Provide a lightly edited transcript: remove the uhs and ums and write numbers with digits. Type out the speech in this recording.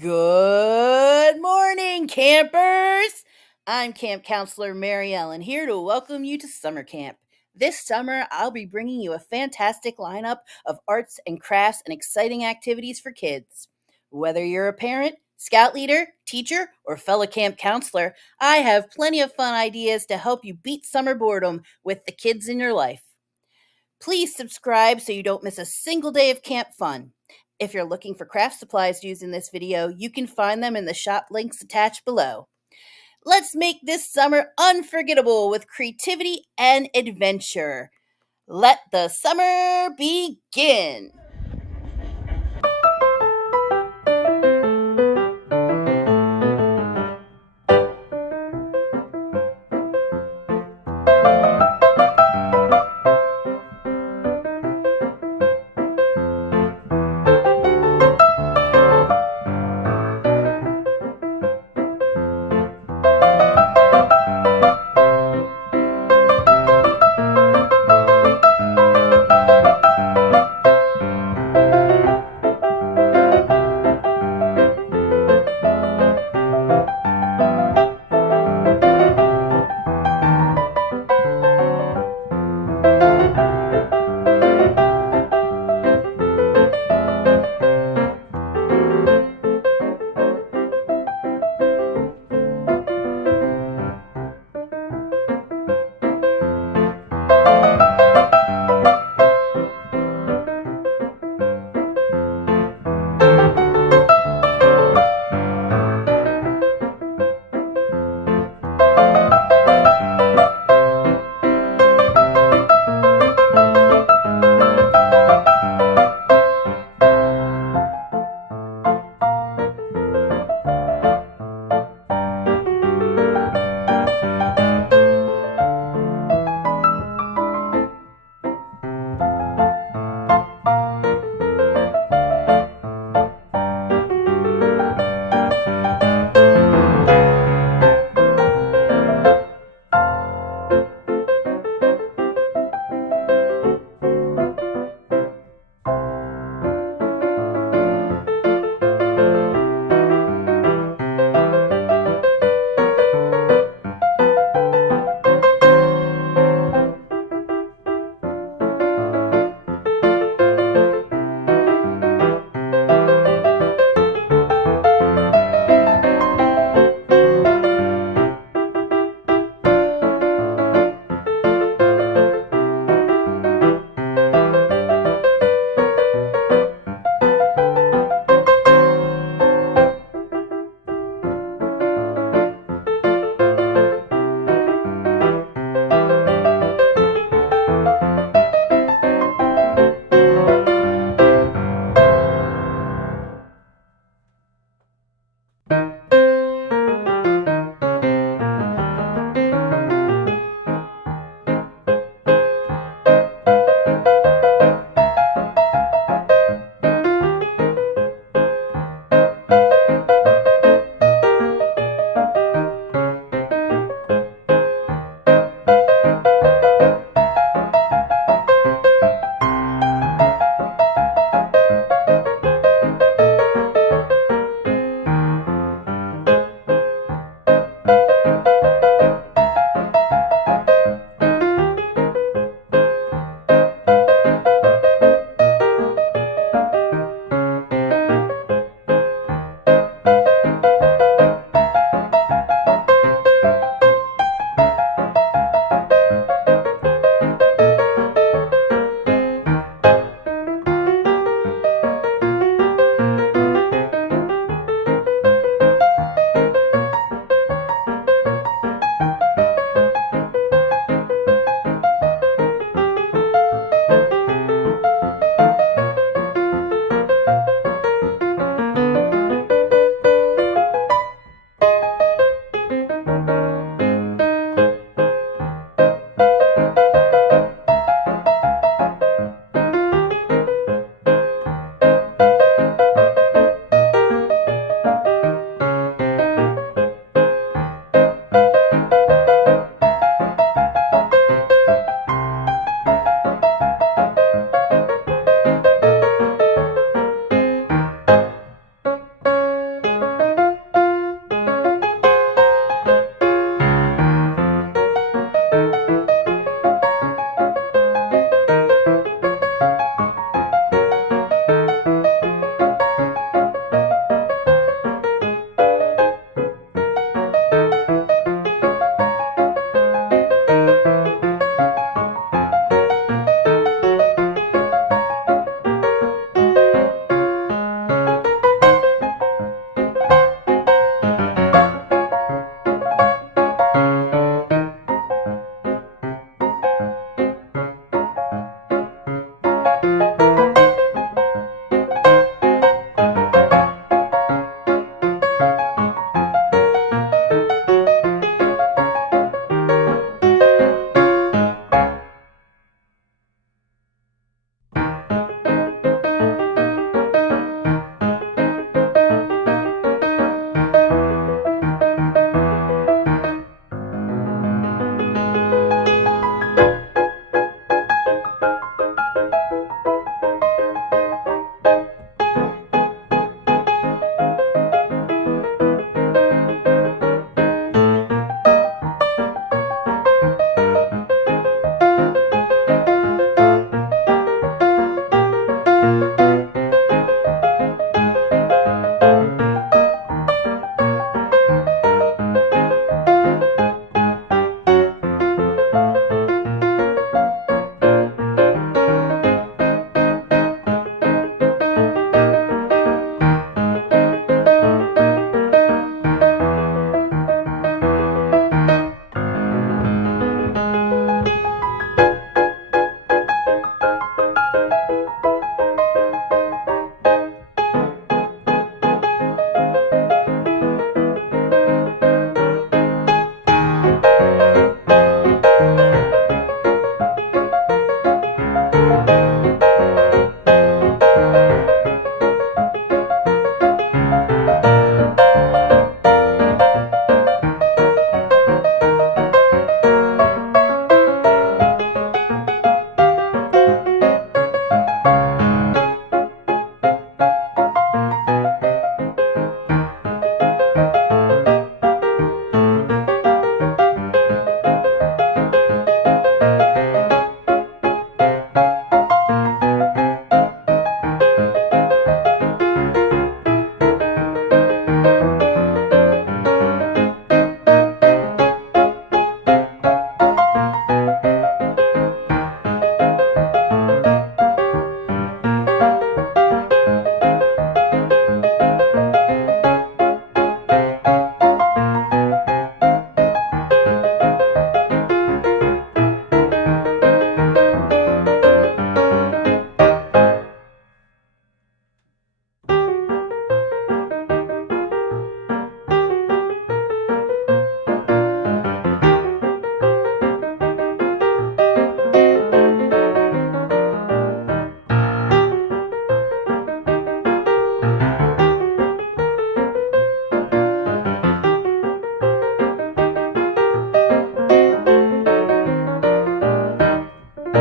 Good morning, campers! I'm Camp Counselor Mary Ellen here to welcome you to summer camp. This summer, I'll be bringing you a fantastic lineup of arts and crafts and exciting activities for kids. Whether you're a parent, scout leader, teacher, or fellow camp counselor, I have plenty of fun ideas to help you beat summer boredom with the kids in your life. Please subscribe so you don't miss a single day of camp fun. If you're looking for craft supplies used in this video, you can find them in the shop links attached below. Let's make this summer unforgettable with creativity and adventure. Let the summer begin!